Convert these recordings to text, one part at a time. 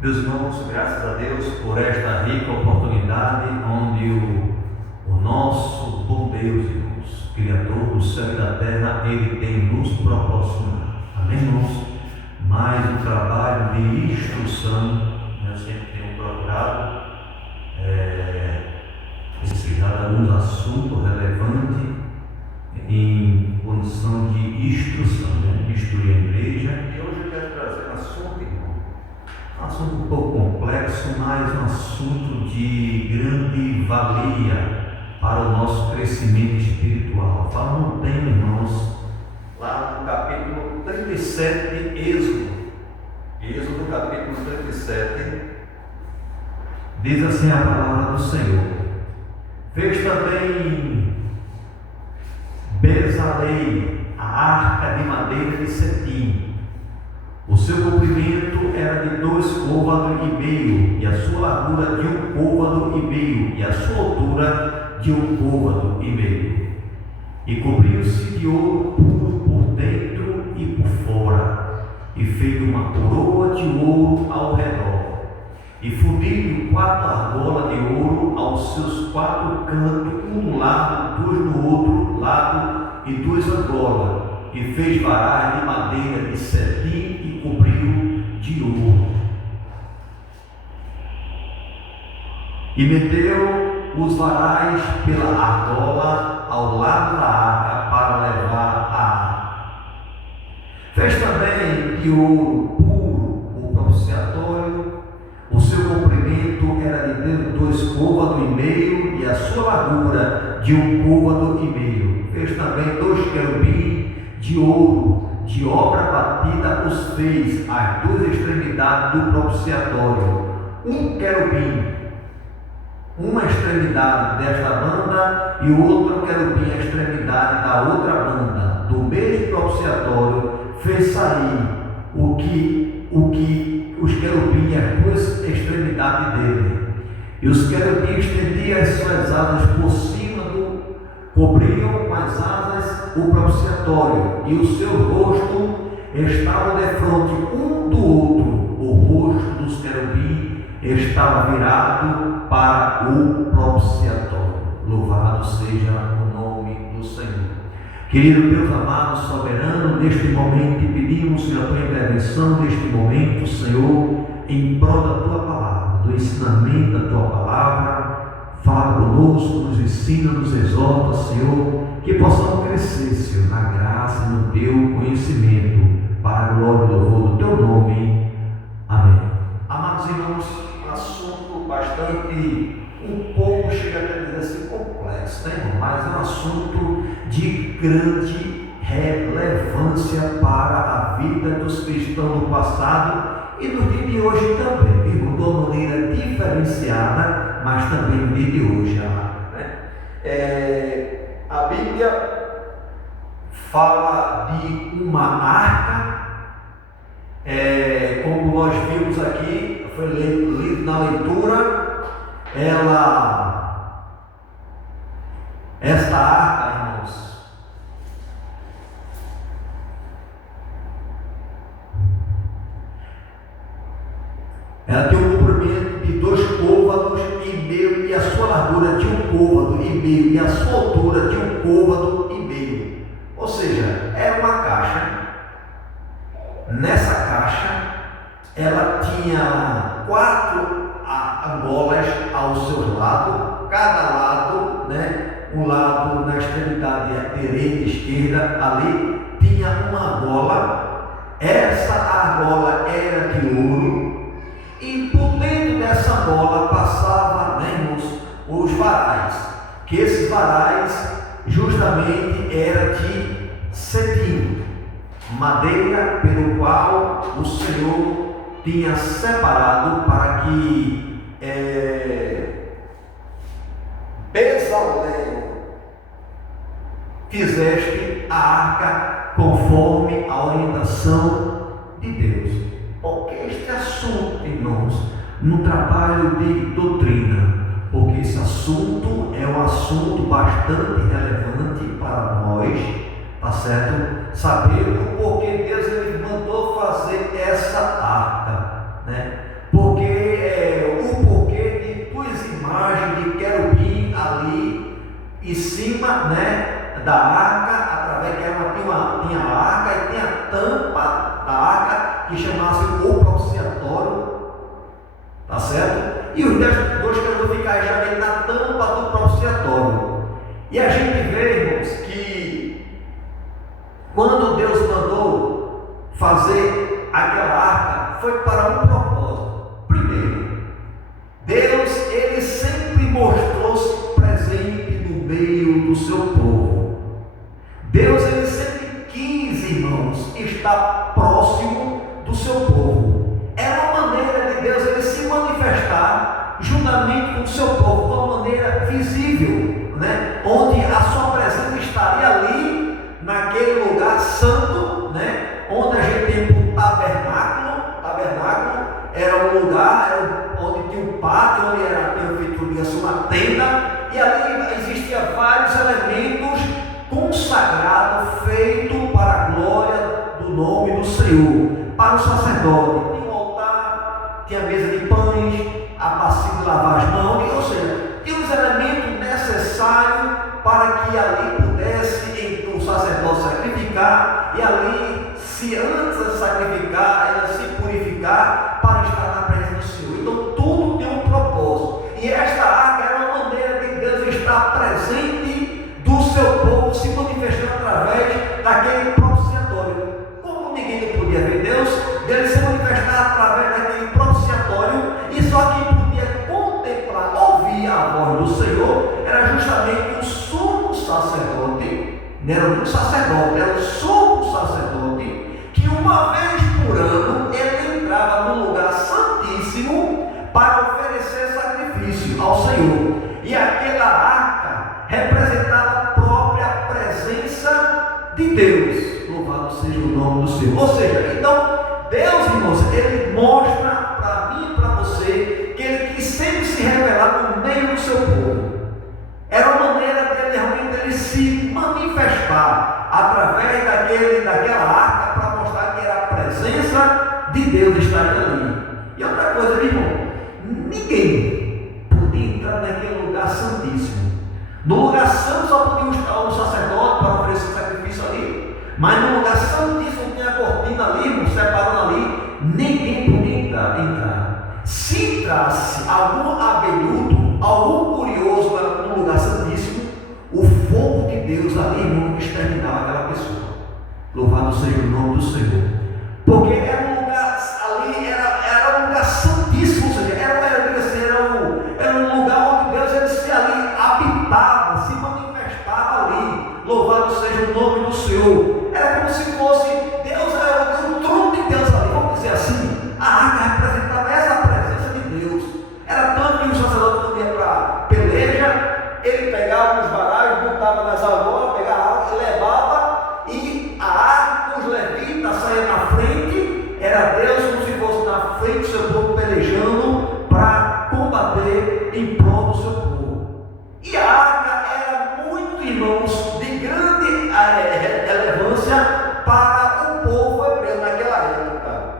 Meus irmãos, graças a Deus por esta rica oportunidade onde o nosso bom Deus, irmãos, Criador do céu e da terra, Ele tem nos proporcionado. Amém, irmãos? Mais um trabalho de instrução, eu sempre tenho procurado pesquisar alguns assuntos relevantes em condição de instrução, instruir a igreja. E hoje eu quero trazer um assunto, irmão, um assunto um pouco complexo, mas um assunto de grande valia para o nosso crescimento espiritual. Fala no tema, irmãos, lá no capítulo 37, Êxodo capítulo 37, diz assim a palavra do Senhor: fez também Bezalel a arca de madeira de cetim. O seu comprimento era de 2 côvados e meio, e a sua largura de 1 côvado e meio, e a sua altura de 1 côvado e meio. E cobriu-se de ouro puro por dentro e por fora, e fez uma coroa de ouro ao redor, e fundiu 4 argolas de ouro aos seus 4 cantos, um lado, 2 no outro lado, e 2 argolas, e fez varais de madeira de cetim e cobriu de ouro. E meteu os varais pela argola ao lado da arca para levar a arca. Fez também de ouro puro o propiciatório. O seu comprimento era de 2 côvados e meio, e a sua largura de 1 côvado e meio. Fez também 2 querubins de ouro, de obra batida os fez às 2 extremidades do propiciatório. Um querubim, uma extremidade desta banda, e o outro querubim a extremidade da outra banda. Do mesmo propiciatório fez sair os querubins as 2 extremidades dele. E os querubins estendiam as suas asas por cima cobriam com as asas o propiciatório, e o seu rosto estava defronte um do outro. O rosto dos querubins estava virado para o propiciatório. Louvado seja o nome do Senhor. Querido Deus amado, soberano, neste momento te pedimos, Senhor, a tua intervenção neste momento, Senhor, em prol da tua palavra, do ensinamento da tua palavra. Fala conosco, nos ensina, nos exorta, Senhor, que possamos crescer, Senhor, na graça e no teu conhecimento, para a glória e louvor do teu nome. Amém. Amados irmãos, um assunto bastante, um pouco, chega a dizer assim, complexo, né, irmão? Mas é um assunto de grande relevância para a vida dos cristãos do passado e no dia de hoje também, irmão, de uma maneira diferenciada, mas também no dia de hoje. A Bíblia fala de uma arca, como nós vimos aqui, foi lido na leitura, esta arca, irmãos, ela tem um comprimento de 2 côvados e meio, e a sua largura de 1 côvado e meio, e a sua altura de 1 côvado e meio. Ou seja, é uma caixa. Nessa caixa, ela tinha 4 argolas aos seus lados, cada lado, um lado na extremidade direita e esquerda, ali tinha uma argola. Essa argola era de ouro. E por dentro dessa argola passava, irmãos, os varais, que esses varais justamente era de cetim, madeira pelo qual o Senhor tinha separado para que Bezalel fizeste a arca conforme a orientação de Deus. Porque este assunto, irmãos, no trabalho de doutrina, porque esse assunto é um assunto bastante relevante para nós, tá certo? Saber o porquê Deus ele mandou fazer essa arca, né? Porque que chamasse o propiciatório, tá certo? E os dois queriam ficar já na tampa do propiciatório. E a gente vê, irmãos, que quando Deus mandou fazer aquela arca, foi para um propósito. Primeiro, Deus, ele sempre mostrou-se presente no meio do seu povo. Deus, ele sempre quis, irmãos, estar próximo do seu povo. Era uma maneira de Deus ele se manifestar juntamente com o seu povo, de uma maneira visível, né? Onde a sua presença estaria ali, naquele lugar santo, né? Onde a gente tem um tabernáculo. Tabernáculo era um lugar onde tinha um pátio, onde tinha feito uma tenda, e ali existiam vários elementos consagrados, feitos para a glória do nome do Senhor. Para o sacerdote, tinha um altar, tinha a mesa de pães, a bacia de lavar as mãos, ou seja, tinha os elementos necessários para que ali pudesse o sacerdote sacrificar, e ali, se antes de sacrificar, ela se purificar para estar na presença do Senhor. Então tudo tem um propósito, e esta arca era uma maneira de Deus estar presente do seu povo, se manifestando através daquele propiciatório. Como ninguém não podia ver Deus, ele se manifestar através daquele propiciatório, e só quem podia contemplar, ouvir a voz do Senhor, era justamente o sumo sacerdote. Não era um sacerdote, era o sumo sacerdote, que uma vez por ano ele entrava no lugar santíssimo para oferecer sacrifício ao Senhor. E aquela arca representava a própria presença de Deus. Louvado seja o nome do Senhor. Ou seja, então Deus, irmãos, ele mostra para mim e para você que ele quis sempre se revelar no meio do seu povo. Era uma maneira dele realmente ele se manifestar através daquela arca, para mostrar que era a presença de Deus estar ali. E outra coisa, meu irmão, ninguém podia entrar naquele lugar santíssimo. No lugar santo só podia estar o sacerdote para oferecer sacrifício ali, mas no lugar santíssimo tinha a cortina ali, irmão, separando ali, ninguém podia entrar. Se entrasse algum abelhudo, algum curioso no lugar santíssimo, o fogo de Deus ali, irmão, exterminava aquela pessoa. Louvado seja o nome do Senhor. Porque era um lugar ali, era um lugar santíssimo, ou seja, era um lugar onde Deus ele se ali habitava, se manifestava ali. Louvado seja o nome do Senhor. Era como se fosse Deus, era o trono de Deus ali, vamos dizer assim. A arca representava essa presença de Deus. Era tanto que o sacerdote não ia para peleja, ele pegava os varais, botava nas argolas, pegava a arca e levava, e a arca dos levitas saía na frente. Era Deus como se fosse na frente do seu povo pelejando para combater em prol do seu povo. E a arca era muito, irmãos, de grande relevância para o povo hebreu naquela época.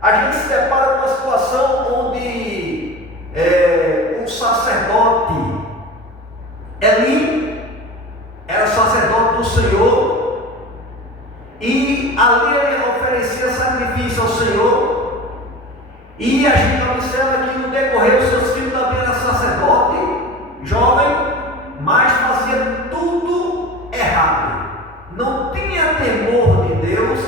A gente se depara com uma situação onde o sacerdote Eli era sacerdote do Senhor, e ali ele oferecia sacrifício ao Senhor, e a gente observa que no decorrer os seus filhos também era sacerdote, jovem, mas fazia tudo errado, não tinha temor de Deus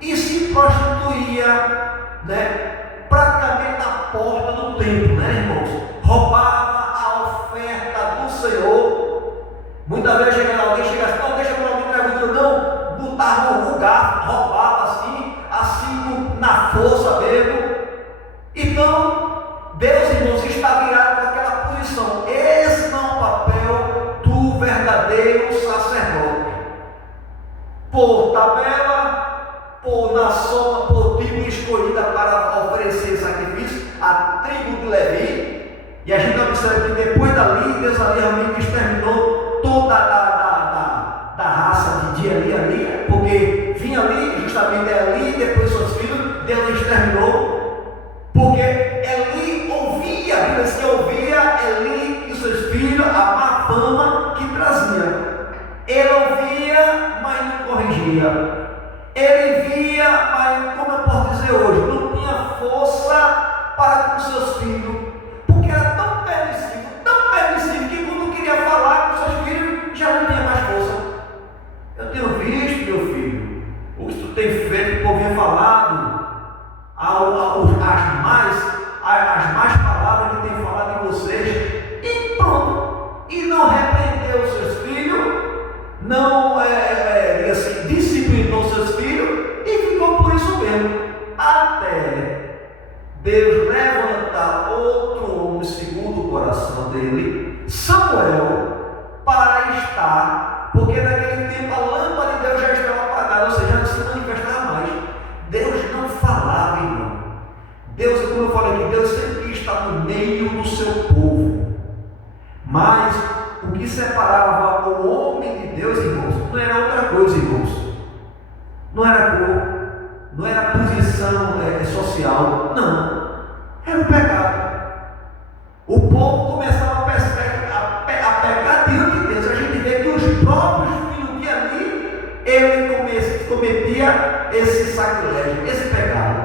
e se prostituía, né, praticamente na porta do templo, né, irmãos? Roubava a oferta do Senhor. Muitas vezes chegava alguém, chegava assim, não, deixa para alguém trazer, não, botava no lugar, roubava assim na força mesmo. Então, Deus, irmãos, está virado para aquela posição. Esse não é o papel do verdadeiro sacerdote. Por tabela, por nação, por tribo escolhida para oferecer sacrifício, a tribo de Levi. E a gente observa que depois dali, Deus ali realmente exterminou toda da raça de Eli, porque vinha ali, justamente ali, depois seus filhos, Deus exterminou, porque Eli ouvia, a Bíblia diz que ouvia Eli e seus filhos a má fama que trazia. Ele ouvia, mas não corrigia. Ele via, mas como eu posso dizer seus filhos, porque era tão permissivo, que quando queria falar com seus filhos, já não tinha mais força. Eu tenho visto, meu filho, o que tu tem feito, o povo vem falado, as mais palavras que tem falado em vocês, e pronto, e não repreendeu os seus filhos, não assim, disciplinou seus filhos, e ficou por isso mesmo, até Deus levantar outro homem segundo o coração dele, Samuel, para estar, porque naquele tempo a lâmpada de Deus já estava apagada, ou seja, não se manifestava mais. Deus não falava, irmão. Deus, como eu falei aqui, Deus sempre está no meio do seu povo. Mas o que separava o homem de Deus, irmãos, não era outra coisa, irmãos. Não era cor, não era posição social, não. Era o pecado. O povo começava a pecar diante de Deus. A gente vê que os próprios filhos de ali, ele cometia esse sacrilégio, esse pecado.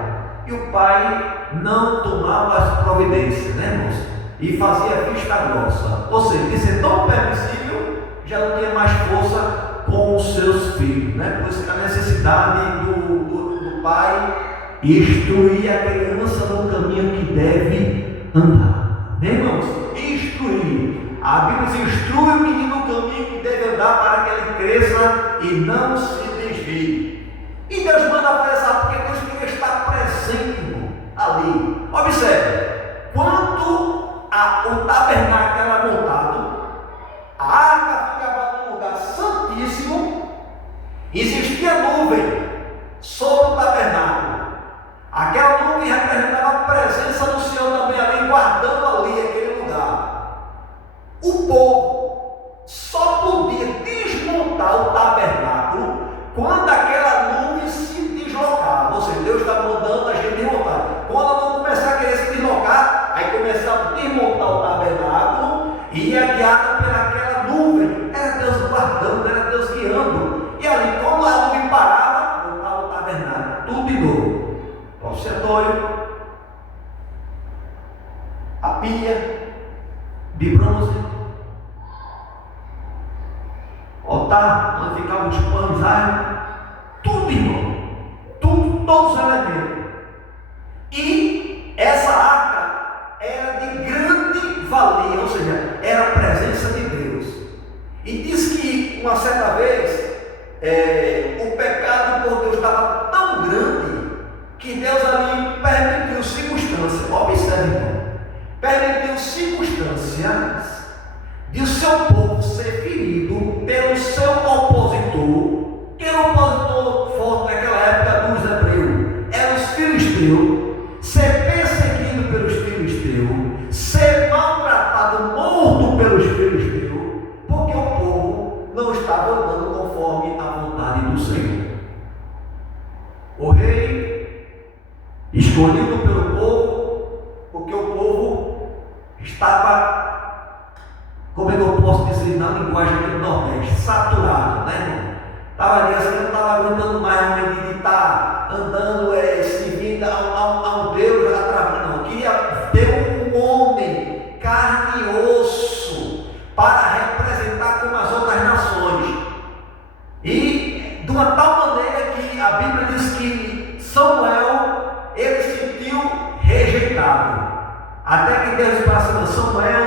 E o pai não tomava as providências, né, irmãos? E fazia vista grossa. Ou seja, de ser tão permissível, já não tinha mais força com os seus filhos, né? Por isso a necessidade do pai instruir a criança no caminho que deve andar, né, irmãos? Instruir. A Bíblia diz: instrui o menino no caminho que deve andar para que ele cresça e não se desvie. E Deus manda fazer, sabe? Porque Deus queria estar presente, irmão, ali. Observe, quando o tabernáculo era montado, a arca ficava num lugar santíssimo, existia nuvem sobre o tabernáculo. Aquela nuvem representava a presença do Senhor também ali, guardando ali aquele lugar. O povo só podia desmontar o tabernáculo quando aquela nuvem se deslocava. Ou seja, Deus está mandando a gente desmontar. Quando a nuvem começar a querer se deslocar, aí começava a desmontar o tabernáculo e ia guiada pelaquela nuvem. Era Deus guardando, era Deus guiando. E ali, quando a nuvem parava, voltava o tabernáculo, tudo de novo. Propiciatório, a pia de bronze, altar onde ficavam os pães, tudo, irmão, tudo, todos os elementos. E essa arca era de grande valia, ou seja, era a presença de Deus. E diz que uma certa vez o pecado por Deus estava tão grande que Deus ali permitiu circunstâncias, observe, irmão, permitiu circunstâncias de o seu povo ser ferido pelo seu opositor. Que era o opositor forte naquela época dos hebreus? Eram os filisteus. Ser perseguido pelos filisteus, ser maltratado, morto pelos filisteus, porque o povo não estava andando conforme a vontade do Senhor. O rei, escolhido pelo povo, porque o povo estava, como é que eu posso dizer na linguagem do Nordeste, saturado, né, irmão? Estava ali, assim, não estava aguentando mais de estar andando, seguindo a um Deus através, não. Queria ter um homem, carne e osso, para representar como as outras nações. E de uma tal maneira que a Bíblia diz que Samuel, ele se sentiu rejeitado. Até que Deus disse para Samuel,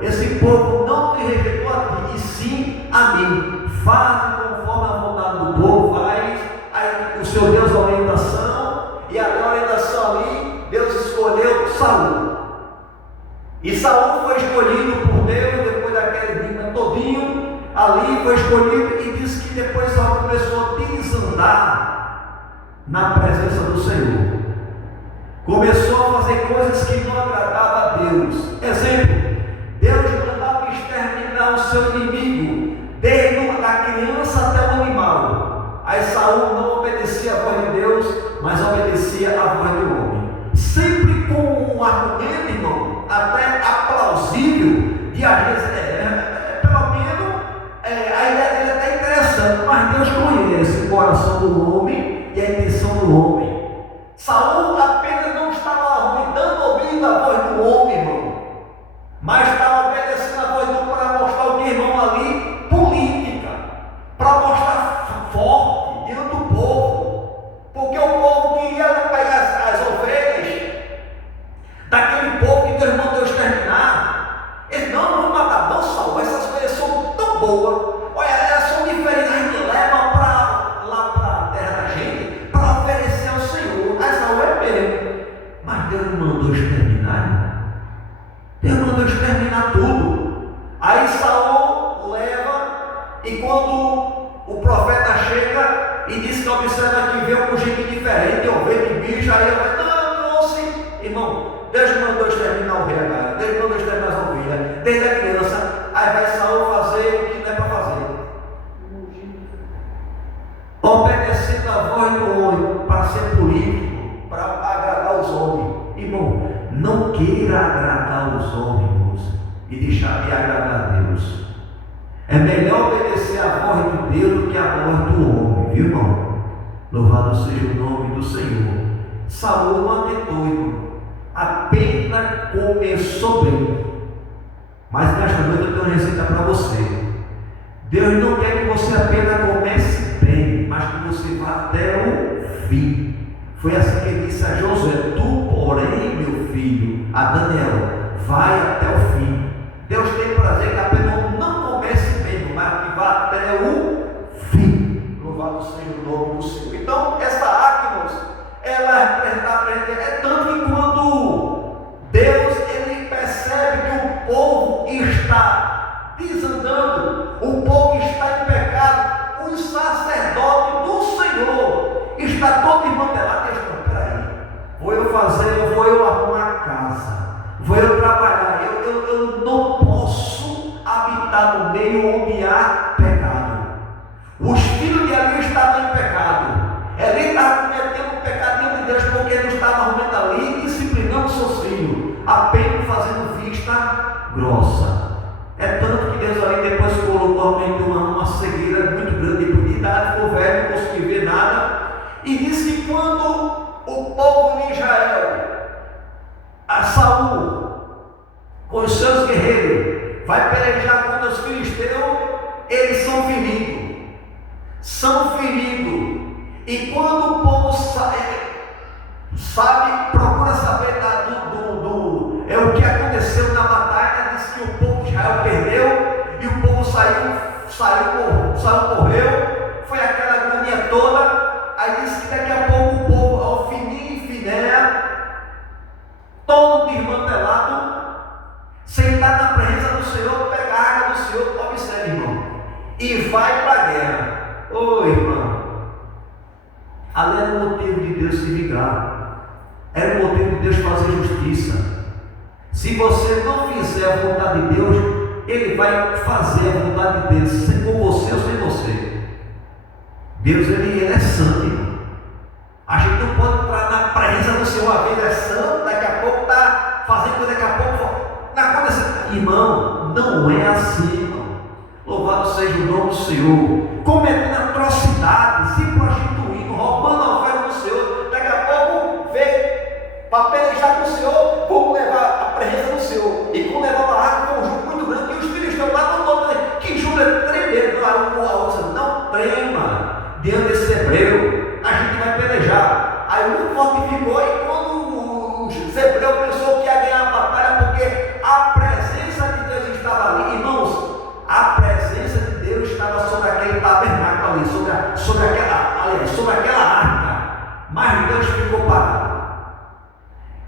esse povo não te rejeitou a ti, e sim a mim. Faz conforme a vontade do povo, faz o seu Deus a orientação, e a orientação ali, Deus escolheu Saul. E Saul foi escolhido por Deus, depois daquele dia todinho, ali foi escolhido, e diz que depois Saul começou a desandar na presença do Senhor. Começou a fazer coisas que não agradavam a Deus. Exemplo, Deus mandava exterminar o seu inimigo, desde a criança até o animal. Aí Saul não obedecia a voz de Deus, mas obedecia a voz do homem. Sempre com um argumento, irmão, até aplausível, de às vezes, pelo menos, a ideia dele é até interessante, mas Deus conhece o coração do homem e a intenção do homem. Saul apenas não estava dando ouvido Deus mandou exterminar? Deus mandou exterminar tudo. Aí Saul leva, e quando o profeta chega e diz que observa que vê um jeito diferente, ou vê que bicho, aí ele vai, não, trouxe. Irmão, Deus mandou exterminar o rei agora, Deus mandou exterminar as ovelhas, desde a criança. Aí vai Saul fazer o que não é para fazer, obedecendo a voz do homem para ser político, para agradar os homens. Irmão, não queira agradar os homens e deixar de agradar a Deus. É melhor obedecer a voz de Deus do que a voz do homem, viu, irmão? Louvado seja o nome do Senhor. Saul não atentou, irmão. Apenas começou bem. Mas nesta noite eu tenho uma receita para você. Deus não quer que você apenas comece bem, mas que você vá até o fim. Foi assim que ele disse a Josué: tu, porém, meu filho, a Daniel, vai até o fim. Deus tem prazer que apenas não comece bem, mas que vá até o fim. Louvado seja o nome do Senhor. Então, essa Acnos, ela aprende, é tanto que quando Deus ele percebe que o povo está desandando, o povo está em pecado, o sacerdote do Senhor está todo desmantelado. Peraí, vou eu arrumar a casa, vou eu trabalhar, eu não posso habitar no meio onde há pecado. Os filhos de Eli estavam em pecado, Eli estava cometendo o pecadinho de Deus, porque ele estava arrumando ali, disciplinando seus filhos, apenas fazendo vista grossa. É tanto que Deus ali depois colocou realmente uma cegueira muito grande, de idade, ficou velho, não conseguiu ver nada. E disse que quando o povo de Israel, a Saul, com os seus guerreiros, vai pelejar contra os filisteus, eles são feridos. E quando o povo procura saber o que aconteceu na batalha, diz que o povo de Israel perdeu, e o povo morreu, foi aquela agonia toda. Aí diz que daqui a pouco o povo, ao Ofni e Finéia, todo desmantelado, sentado na presença do Senhor, pega a arca do Senhor, observe, irmão, e vai para a guerra. Ô irmão, ali era o motivo de Deus se vingar, era o motivo de Deus fazer justiça. Se você não fizer a vontade de Deus, Ele vai fazer a vontade dele, com você ou sem você. Deus ele é santo, irmão. A gente não pode entrar na presença do Senhor, a vida é santo, daqui a pouco está fazendo, daqui a pouco não acontece. Irmão, não é assim, irmão. Louvado seja o nome do Senhor. Cometendo atrocidades, se prostituindo, roubando a oferta do Senhor, daqui a pouco vem para pelejar com o Senhor, vamos levar a presença do Senhor. E quando levar uma arca, foi um jugo muito grande, e os filhos estão lá, que jugo é tremer, não trema. Diante desse hebreu, a gente vai pelejar. Aí um fortificou, e quando os hebreus pensou que ia ganhar a batalha, porque a presença de Deus estava ali, irmãos, a presença de Deus estava sobre aquele tabernáculo ali, sobre aquela arca, mas Deus ficou parado.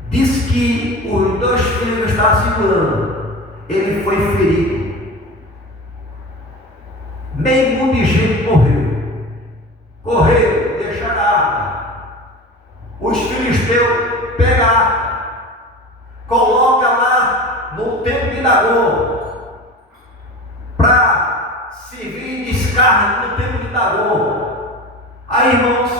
Diz que os dois filhos que estavam segurando, ele foi ferido, meio mundo de gente correu, deixaram a arca. Os filisteus pegam a arca, coloca lá no templo de Dagon, para servir de escárnio no templo de Dagon. Aí, irmãos,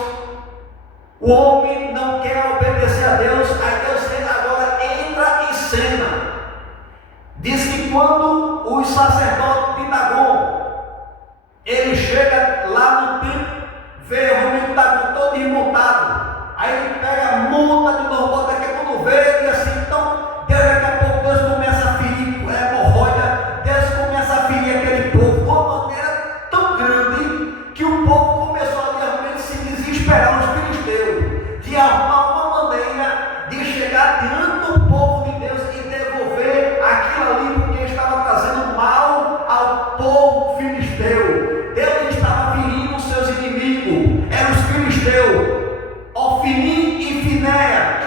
o homem não quer obedecer a Deus, aí Deus agora entra em cena. Diz que quando os sacerdotes de Dagon, ele chega lá no templo, vê o homem que Dagon todo desmontado, aí ele pega, monta de novo, bota aqui quando vê, e assim, então, daqui a pouco Deus começa a ferir hemorroida, Deus começa a ferir aquele povo de uma maneira tão grande, que o povo começou a realmente se desesperar, os filisteus, de arrumar uma maneira de chegar diante do povo de Deus e devolver aquilo ali, porque estava trazendo mal ao povo filisteu. Deus estava ferindo os seus inimigos, eram os filisteus, Ofni e Finéia,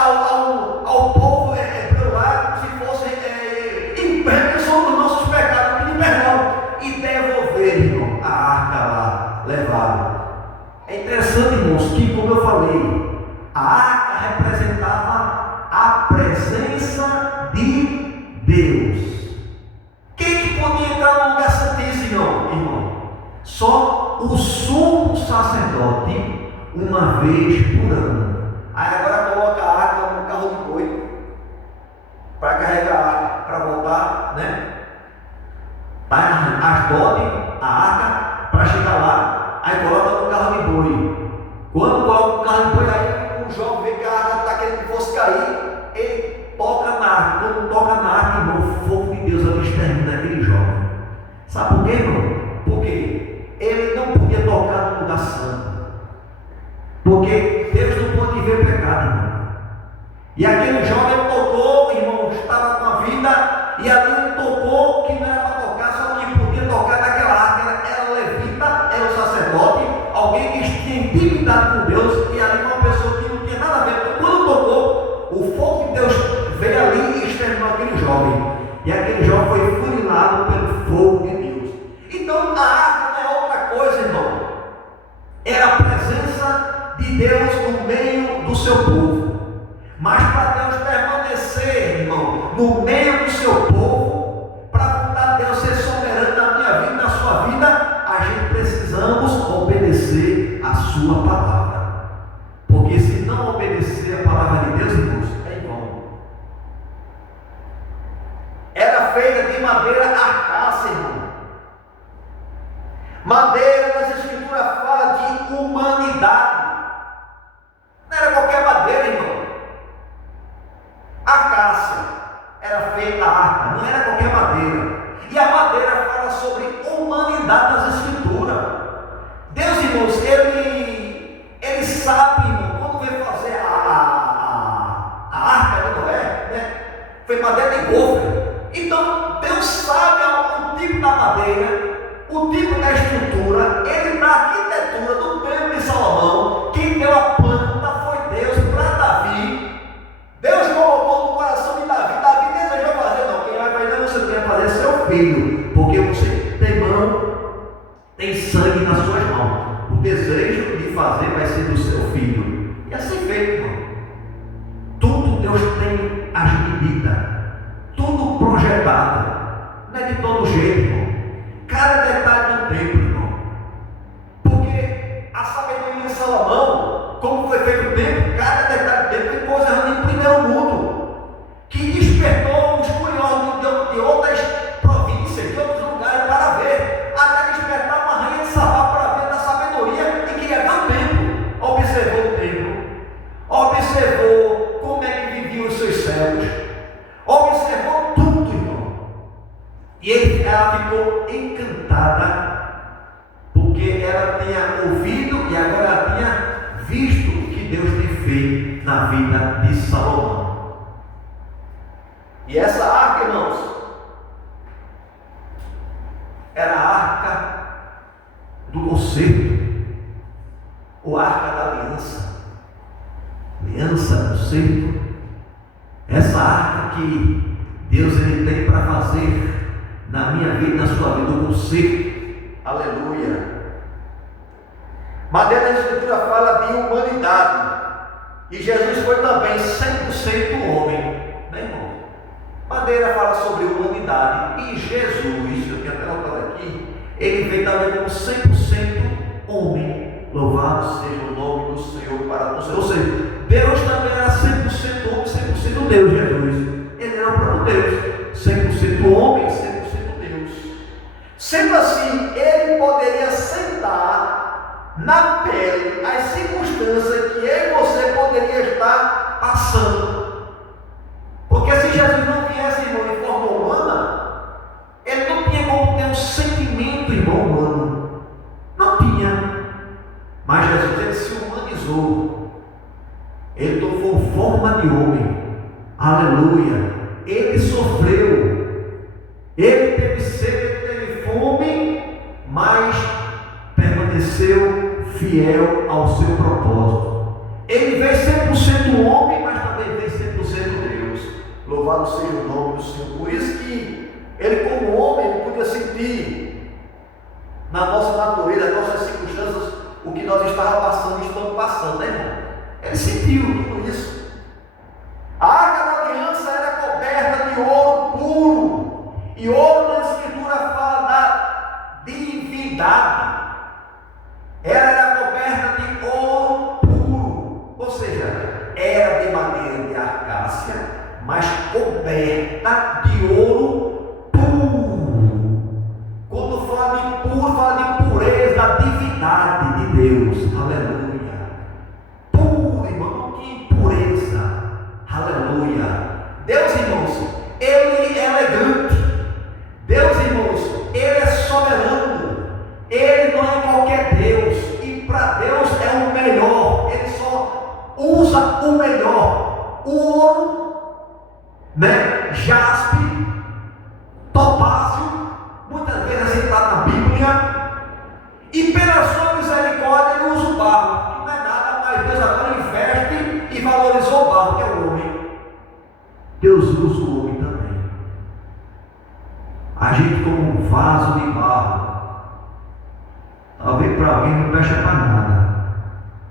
ao povo hebreu lá, como se fosse em permissão dos nossos pecados, pedir perdão e devolver, irmão, a arca lá, levaram. É interessante, irmãos, que, como eu falei, a arca representava a presença de Deus. Quem que podia entrar no lugar santíssimo, irmão? Só o sumo sacerdote, uma vez por ano. Aí agora coloca a arca no carro de boi para carregar a arca, para voltar, né? Asdod, a arca, para chegar lá. Aí coloca no carro de boi. Quando coloca no carro de boi, aí o jovem vê que a arca está querendo que fosse cair, ele toca na arca. Quando toca na arca, irmão, o fogo de Deus ali extermina aquele jovem. Sabe por quê, irmão? Porque ele não podia tocar no lugar santo. Porque Deus não pode ver pecado, irmão. E aquele jovem tocou, irmão, estava com a vida, e ali ele tocou que não era para tocar, só que podia tocar naquela arca. Era levita, era o sacerdote, alguém que tinha intimidade com Deus, e ali uma pessoa que não tinha nada a ver. Porque quando tocou, o fogo de Deus veio ali e exterminou aquele jovem. E aquele jovem foi furilado pelo fogo de Deus. Então a arca não é outra coisa, irmão. Era a presença de Deus no meio do seu povo. Mas para Deus permanecer, irmão, no meio do seu povo, para voltar Deus ser soberano na minha vida, na sua vida, a gente precisamos obedecer a sua palavra. Porque se não obedecer a palavra de Deus, irmãos, é em vão. Era feita de madeira arcácea, irmão. Madeira, nas escrituras fala de humanidade. Não era qualquer madeira, irmão. Acácia era feita a arca, não era qualquer madeira. E a madeira fala sobre humanidade nas escrituras. Deus, irmãos, ele sabe, irmão, quando veio fazer a arca de Noé, né? Foi madeira de gofre. Então Deus sabe o tipo da madeira, o tipo da estrutura. Ele, na arquitetura do templo de Salomão, quem deu a planta foi Deus para Davi. Deus colocou no coração de Davi. Davi desejou fazer, não, quem vai fazer você tem que fazer seu filho, porque você tem mão, tem sangue nas suas mãos. O desejo de fazer vai ser do seu filho. E assim feito, irmão. Tudo Deus tem as medidas, tudo projetado. Não é de todo jeito, irmão. Cada detalhe do templo, irmão. Porque a sabedoria de Salomão, como foi feito o templo, cada detalhe do templo tem coisas ali em primeiro mundo, que despertou os curiosos de outras províncias, de outros lugares para ver, até despertar uma rainha de Sabá para ver da sabedoria e queria ver o templo. Observou o templo, observou como é que viviam os seus servos, observou tudo, irmão. E ela ficou encantada, porque ela tinha ouvido e agora ela tinha visto o que Deus tem feito na vida de Salomão. E essa arca, irmãos, era a arca do concerto, ou arca da aliança. Aliança, concerto. Essa arca que Deus ele tem para fazer na minha vida, na sua vida, o concerto. Aleluia. Madeira da escritura fala de humanidade. E Jesus foi também 100% homem, né, irmão? Madeira fala sobre humanidade. E Jesus, eu tenho até notado aqui, ele veio também como 100% homem. Louvado seja o nome do Senhor para todos. Ou seja, Deus também era 100% homem, 100% Deus, Jesus. Ele era o próprio Deus, 100% homem, 100% Deus. Sendo assim, ele poderia sentar na pele as circunstâncias que eu e você poderia estar passando. Porque se Jesus não viesse, irmão, de forma humana, ele não tinha como ter um sentimento, irmão, humano. Não tinha. Mas Jesus, ele se humanizou. Ele tomou forma de homem. Aleluia. Ele sofreu. Ele teve sede, ele teve fome, mas permaneceu fiel ao seu propósito. Ele veio 100% homem, mas também Louvado seja o nome do Senhor. Por isso que ele, como homem, ele podia sentir na nossa natureza, nas nossas circunstâncias, o que nós estávamos passando e estamos passando, né, irmão? Ele sentiu tudo isso. A arca da aliança era coberta de ouro puro, e ouro na Escritura fala da divindade. Ela era coberta de ouro puro, ou seja, era de madeira de acácia, mas coberta de ouro puro. Quando fala de puro, fala de pureza, da divindade de Deus. Aleluia. Puro, irmão, não tinha impureza. Aleluia. Deus, irmãos, ele é elegante. Deus, irmãos, ele é soberano. Ele não é qualquer Deus. E para Deus é o melhor. Ele só usa o melhor. O ouro, né? Jaspe, topázio, muitas vezes é citado na Bíblia. E pela sua misericórdia ele usa o barro, que não é nada, mas Deus agora investe e valorizou o barro, que é o homem. Deus usa o homem também. A gente como um vaso de barro. Talvez para alguém não presta para nada,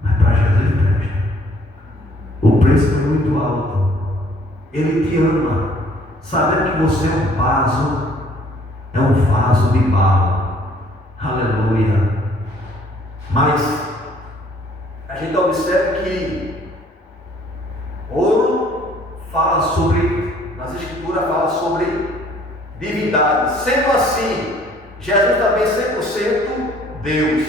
mas para Jesus presta. O preço é muito alto. Ele te ama, sabendo que você é um vaso de barro. Aleluia. Mas a gente observa que ouro fala sobre, nas Escrituras fala sobre divindade. Sendo assim, Jesus também 100% Deus.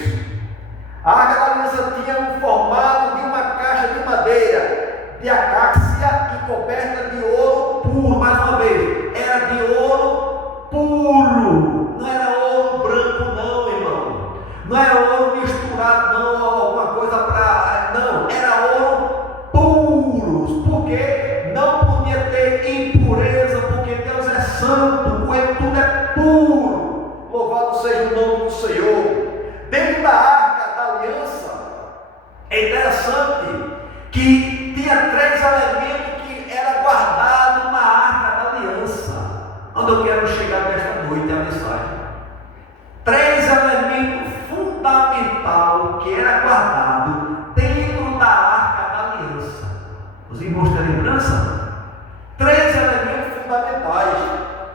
A arca da aliança tinha um formato de uma caixa de madeira, de acácia e coberta de ouro puro. Mais uma vez, era de ouro puro. Não era ouro branco, não, irmão. Não era ouro misturado, não, alguma coisa para. Não, era ouro puros. Porque não podia ter impureza, porque Deus é santo, com ele tudo é puro. Louvado seja o nome do Senhor. Dentro da arca da aliança, é interessante que tinha 3 elementos que era guardado na arca da aliança. Onde eu quero chegar nesta noite a mensagem. 3 elementos fundamentais que era guardado dentro da arca da aliança. Os irmãos têm lembrança? 3 elementos fundamentais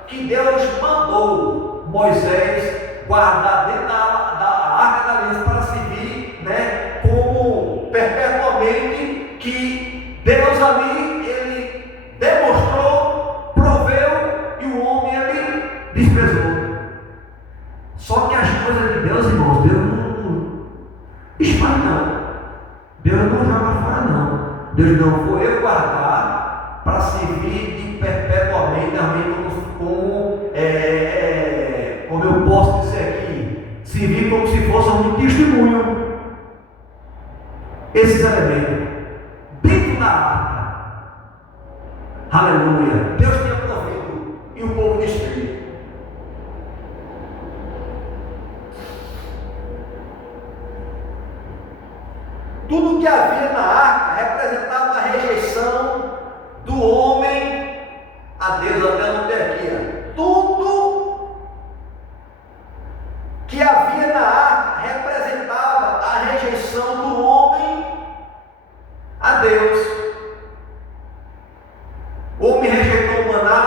que Deus mandou Moisés guardar dentro da arca da aliança para servir, né, como perpetuamente, que Deus ali, ele demonstrou, proveu, e o homem ele desprezou. Só que as coisas de Deus, irmãos, Deus não espalha, não. Deus não joga fora, não. Deus não foi eu guardar para servir de perpetuamente, como eu posso dizer aqui, servir como se fosse um testemunho. Esses elementos dentro da arca. Aleluia. Deus tinha provido e o povo desfez. Tudo que havia na arca representava a rejeição do homem a Deus. Até não ter aqui. Tudo que havia na arca representava a rejeição do homem a Deus. O homem rejeitou o maná,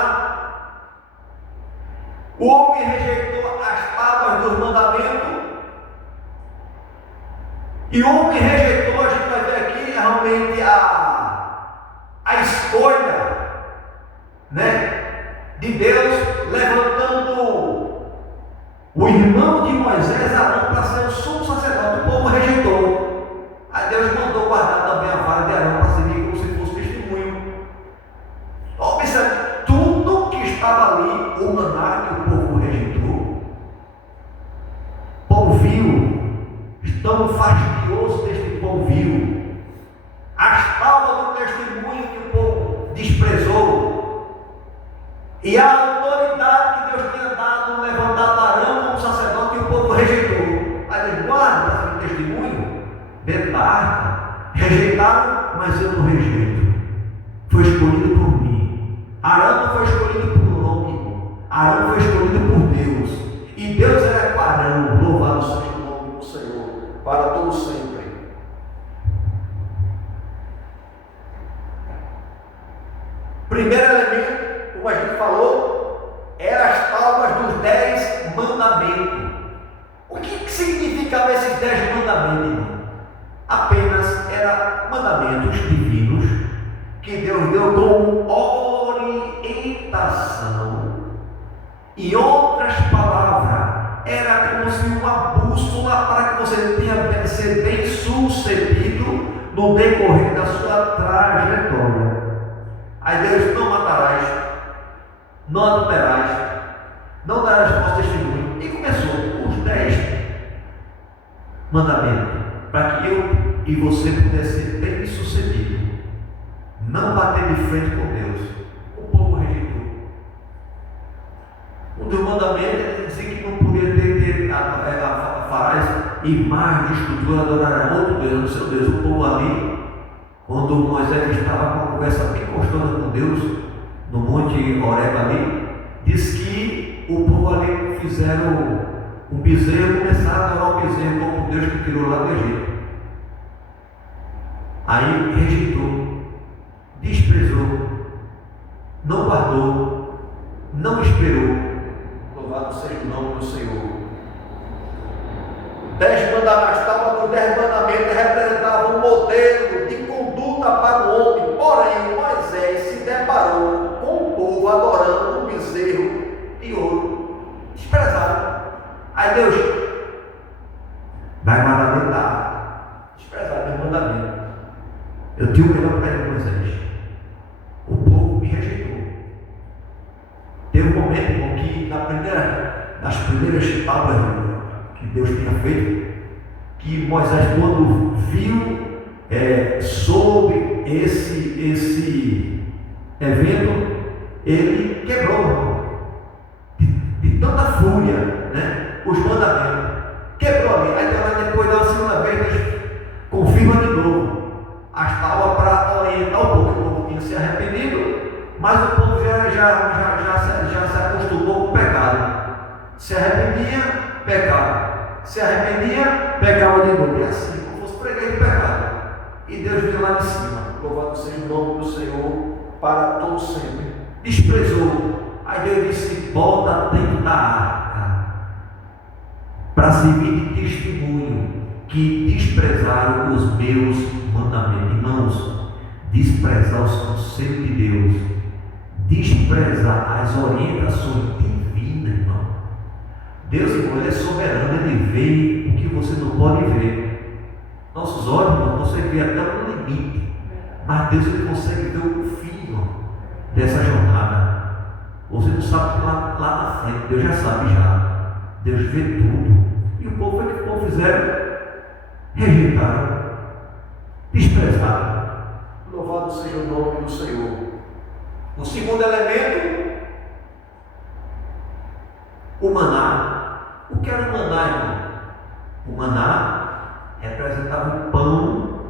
o homem rejeitou as tábuas dos mandamentos, e o homem rejeitou, a gente vai ver aqui realmente a escolha, né, de Deus, levantando o irmão de Moisés, Arão, para ser o sumo sacerdote. O povo rejeitou. Aí Deus mandou guardar também a vara de Arão para servir como se fosse testemunho. Observe, tudo que estava ali, o maná que o povo rejeitou, o povo viu, tão fastidioso deste povo viu, as tábuas do testemunho que o povo desprezou, e a autoridade que Deus tinha dado, levantado Arão como sacerdote, que o povo rejeitou. Aí eles guardam o testemunho dentro da arca. Rejeitaram, mas eu não rejeito. Foi escolhido por mim. Arão não foi escolhido por um homem, Arão foi escolhido por Deus. E Deus era com Arão. Louvado seja o nome do Senhor, para todo sempre. Primeiro elemento, como a gente falou, eram as tábuas dos 10 mandamentos. O que significavam esses 10 mandamentos, irmão? Apenas eram mandamentos divinos que Deus deu como orientação. Em outras palavras, era como se uma bússola para que você tenha ser bem sucedido no decorrer da sua trajetória. Aí Deus: não matarás, não adulterarás, não darás falso testemunho. E começou os 10 mandamentos para que eu e você pudesse ser bem sucedido, não bater de frente com Deus. O povo rejeitou. Um dos mandamentos é dizer que não podia ter farás imagem de escultura, adorará outro Deus, no seu Deus. O povo ali, quando Moisés estava com uma conversa bem gostosa com Deus, no Monte Horebe ali, diz que o povo ali fizeram um bezerro, começaram a adorar o bezerro como Deus que tirou lá do Egito. Aí rejeitou, desprezou, não guardou, não esperou. Louvado seja o nome do Senhor. 10 mandamentos, estava nos 10 mandamentos, representavam um modelo de conduta para o homem. Porém, Moisés se deparou com o povo adorando um bezerro de ouro, desprezado. Aí Deus vai guardar dentro da arca, desprezado meu mandamento. Eu tinha o melhor para ele, Moisés. O povo me rejeitou. Teve um momento, irmão, que nas primeiras tábuas que Deus tinha feito, que Moisés, quando viu, soube esse evento, ele quebrou de tanta fúria, né? Os mandamentos, quebrou ali. Aí depois, da segunda vez, confirma de novo as tábuas para orientar o povo. O povo tinha se arrependido, mas o povo já se acostumou com o pecado. Se arrependia, pecava. Se arrependia, pecava de novo. E assim, como fosse pregar de pecado. E Deus veio lá de cima. Louvado seja o nome do Senhor para todo sempre. Desprezou. Aí Deus disse: volta dentro da arca, para servir de testemunho que desprezaram os meus mandamentos. Irmãos, desprezar os conselhos de Deus, desprezar as orientações divinas, irmão. Deus, irmão, Ele é soberano, Ele vê o que você não pode ver. Nossos olhos, irmão, conseguem ver até o limite, mas Deus, Ele consegue ver o fim, irmão, dessa jornada. Você não sabe lá na frente, Deus já sabe já. Deus vê tudo. E o povo, o que o povo fizeram? Rejeitaram, desprezaram. Louvado seja o nome do Senhor. O segundo elemento, o maná. O que era o maná, irmão? O maná representava o pão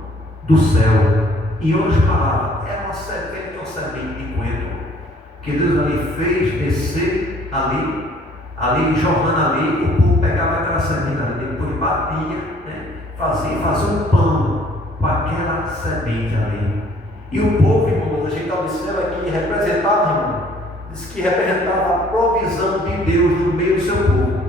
do céu. E hoje palavras, era uma semente de coentro que Deus ali fez descer ali jogando ali. O povo pegava aquela semente ali, depois batia, né? fazia um pão com aquela semente ali. E o povo, irmão, a gente observa que representava, irmão, diz que representava a provisão de Deus no meio do seu povo.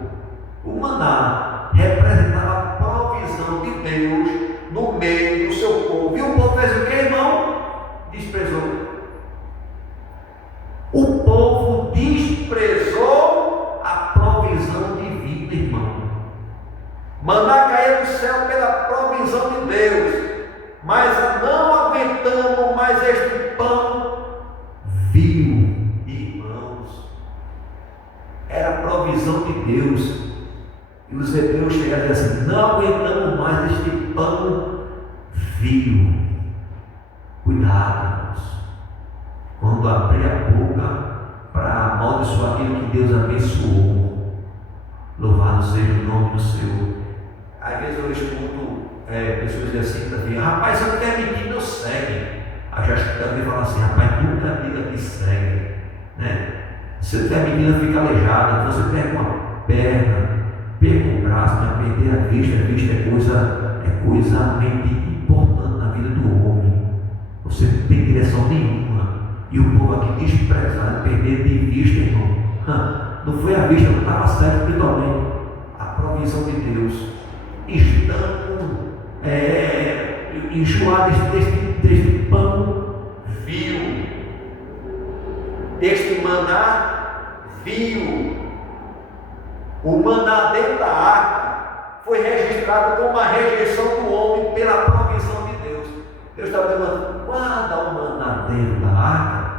O maná representava a provisão de Deus no meio do seu povo. E o povo fez o que, irmão? Desprezou. O povo desprezou a provisão divina, irmão. Maná caía do céu pela provisão de Deus, mas não aguentamos mais este pão vil, irmãos. Era a provisão de Deus. E os hebreus chegaram e disseram assim: não aguentamos mais este pão vil. Cuidado, irmãos, quando abrir a boca para amaldiçoar aquilo que Deus abençoou. Louvado seja o nome do Senhor. Às vezes eu escuto pessoas dizendo assim: rapaz, eu não quero mentir, não segue. A gente deve falar assim, rapaz, nunca diga que segue, né? Se a menina fica aleijada, você perde uma perna, perde um braço, mas perder a vista é coisa mente importante na vida do homem. Você não tem direção nenhuma. E o povo aqui desprezado, perder de vista, irmão. Não foi a vista, não estava certo espiritualmente. A provisão de Deus. Estando enjoados deste pão Viu, deste maná, viu. O maná dentro da arca foi registrado como a rejeição do homem pela provisão de Deus. Deus está dizendo, guarda o maná dentro da arca,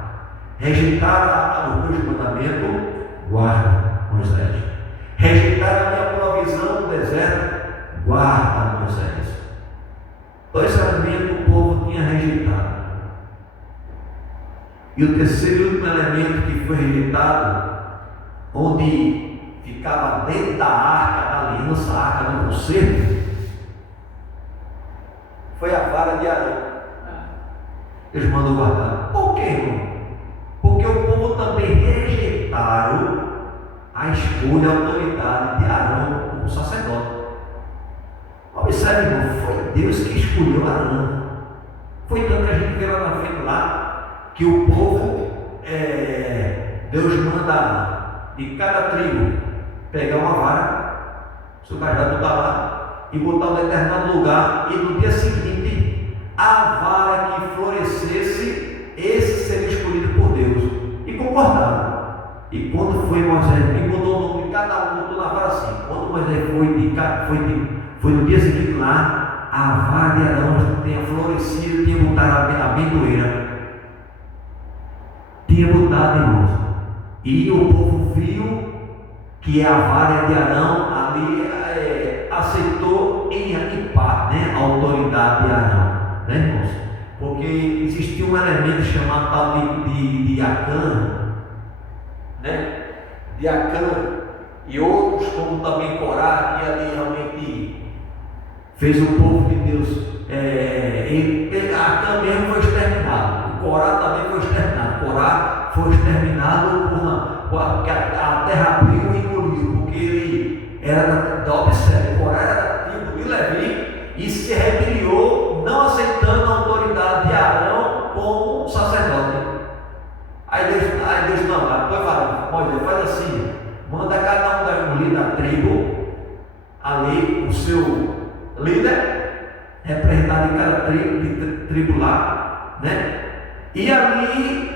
rejeitaram os meus mandamentos, guarda, Moisés. Rejeitaram a minha provisão no deserto, guarda, Moisés. Dois elementos o povo tinha rejeitado. E o terceiro e último elemento que foi rejeitado, onde ficava dentro da arca da aliança, a arca do concerto, foi a vara de Arão. Deus mandou guardar. Por quê, irmão? Porque o povo também rejeitaram a escolha, a autoridade de Arão como sacerdote. Observe, irmão, foi Deus que escolheu Arão. Foi tanto que a gente vê lá na frente lá, que o povo, Deus manda de cada tribo pegar uma vara, seu cajado botar lá e botar em um determinado lugar, e no dia seguinte a vara que florescesse, esse seria escolhido por Deus. E concordaram. E quando foi Moisés, e mudou o nome de cada um, botou na vara assim. Quando Moisés foi no dia seguinte lá, a vara de Arão tinha florescido, tinha botado a amendoeira. Tinha mudado, irmãos. E o povo viu que a vara de Arão ali aceitou em parte, né, a autoridade de Arão, né, irmãos? Porque existia um elemento chamado tal de Acã, né? De Acã, e outros, como também Corá, que ali realmente fez o povo de Deus. Acã mesmo foi exterminado, o Corá também foi exterminado. Corá foi exterminado porque a terra abriu e engoliu, porque ele era da observe. Corá era da tribo de Levi e se rebeliou, não aceitando a autoridade de Arão como sacerdote. Aí Deus não, depois fala, Moisés, faz assim, manda cada um da tribo ali, o seu líder, representado em cada tribo lá, né? E ali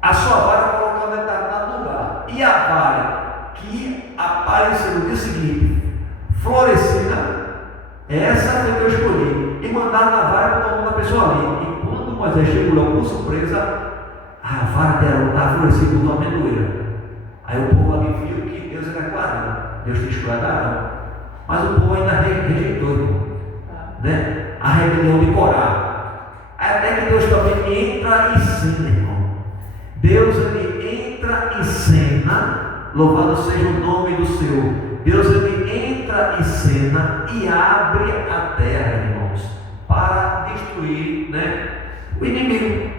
a sua vara colocada em determinado lugar. E a vara que apareceu no dia seguinte, florescida, essa foi que eu escolhi. E mandaram na vara para todo mundo da pessoa ali. E quando Moisés chegou lá com surpresa, a vara dela estava florescida com uma amendoeira. Aí o povo ali viu que Deus era com Arão. Deus tinha escolhido Arão. Mas o povo ainda rejeitou, né? A rebelião de Corá. Até que Deus também entra em cena, irmão. Deus ele entra em cena, louvado seja o nome do Senhor. Deus ele entra em cena e abre a terra, irmãos, para destruir, né, o inimigo.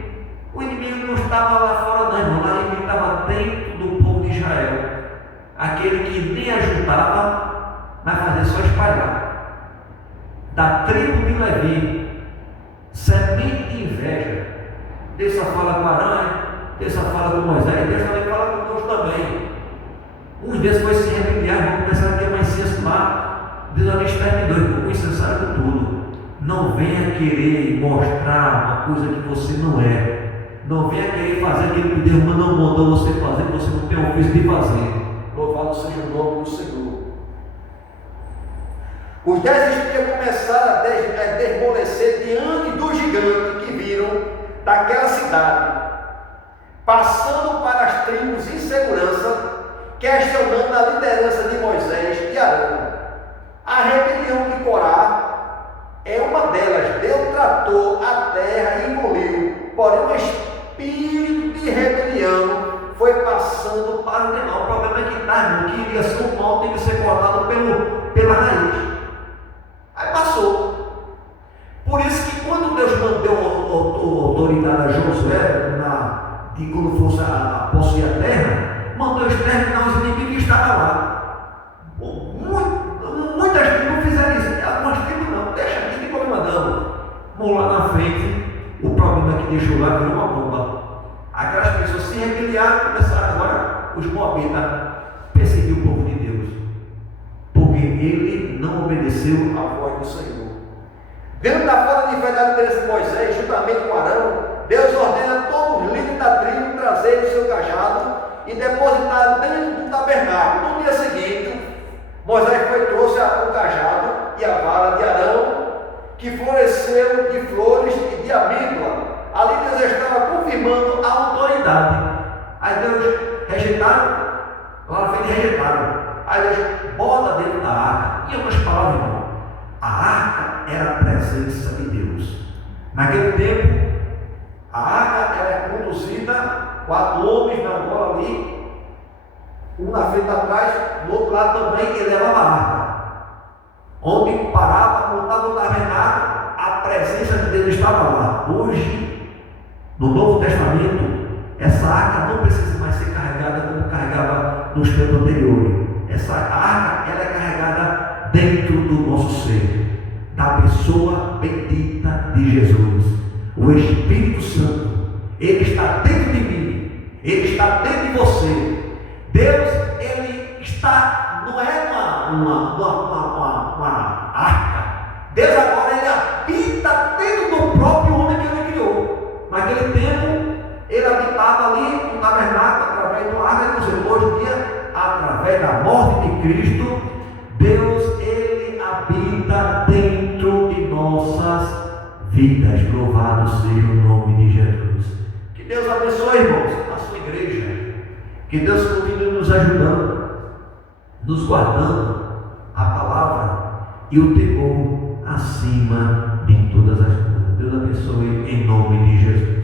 O inimigo não estava lá fora, não, irmão. O inimigo estava dentro do povo de Israel. Aquele que nem ajudava, mas fazia só espalhar. Da tribo de Levi, semente de inveja. Deus só fala com Arão, Deus só fala com Moisés, Deus também fala conosco também. Uns desses foi se rebeliar, vão começar a ter mais incenso lá. Deus ali exterminou, ficou incensário com tudo. Não venha querer mostrar uma coisa que você não é. Não venha querer fazer aquilo que Deus não mandou você fazer, que você não tem ofício de fazer. Louvado seja o nome do Senhor. Os 10 espias começaram a desmolecer diante do gigante que viram daquela cidade, passando para as tribos em segurança, questionando a liderança de Moisés e Arão. A rebelião de Corá é uma delas. Deus tratou a terra e engoliu, porém o espírito de rebelião foi passando para o demais. O problema é que iria ser um mal, tem que ser cortado pela raiz. Aí passou. Por isso que quando Deus mandou de quando fosse a possuir a terra, mandou exterminar os inimigos que estavam lá. Muitas tribos fizeram isso, algumas tribos não, deixa aqui, tem problema não. Vamos lá na frente, o problema que deixou lá virou uma bomba. Aquelas pessoas se rebeliaram e começaram agora, os moabitas, a perseguir o povo de Deus, porque ele não obedeceu à voz do Senhor. Vendo da falta de fé da liderança de Moisés, juntamente com Arão, Deus ordena a todos os líderes da tribo trazerem o seu cajado e depositar dentro do tabernáculo. No dia seguinte, Moisés trouxe o cajado e a vara de Arão, que floresceu de flores e de amêndoa. Ali Deus estava confirmando a autoridade. Aí Deus rejeitaram, lá na frente rejeitaram. Aí Deus bota dentro da arca. Em outras palavras, irmão, a arca era a presença de Deus. Naquele tempo, a arca era conduzida, 4 homens na bola ali, um na frente atrás, do outro lado também, ele levava a arca. Onde parava, montava o tabernáculo, a presença de Deus estava lá. Hoje, no Novo Testamento, essa arca não precisa mais ser carregada como carregava nos tempos anteriores. Essa arca, ela é carregada dentro do nosso ser, da pessoa bendita de Jesus. O Espírito Santo, ele está dentro de mim, ele está dentro de você. Deus, ele está, não é uma arca. Deus agora, ele habita dentro do próprio homem que ele criou. Naquele tempo, ele habitava ali no tabernáculo, através do arca. Hoje em dia, através da morte de Cristo, Deus, ele habita dentro de nossas vidas. Louvado seja o nome de Jesus. Que Deus abençoe, irmãos, a sua igreja. Que Deus continue nos ajudando, nos guardando a palavra e o temor acima de todas as coisas. Deus abençoe em nome de Jesus.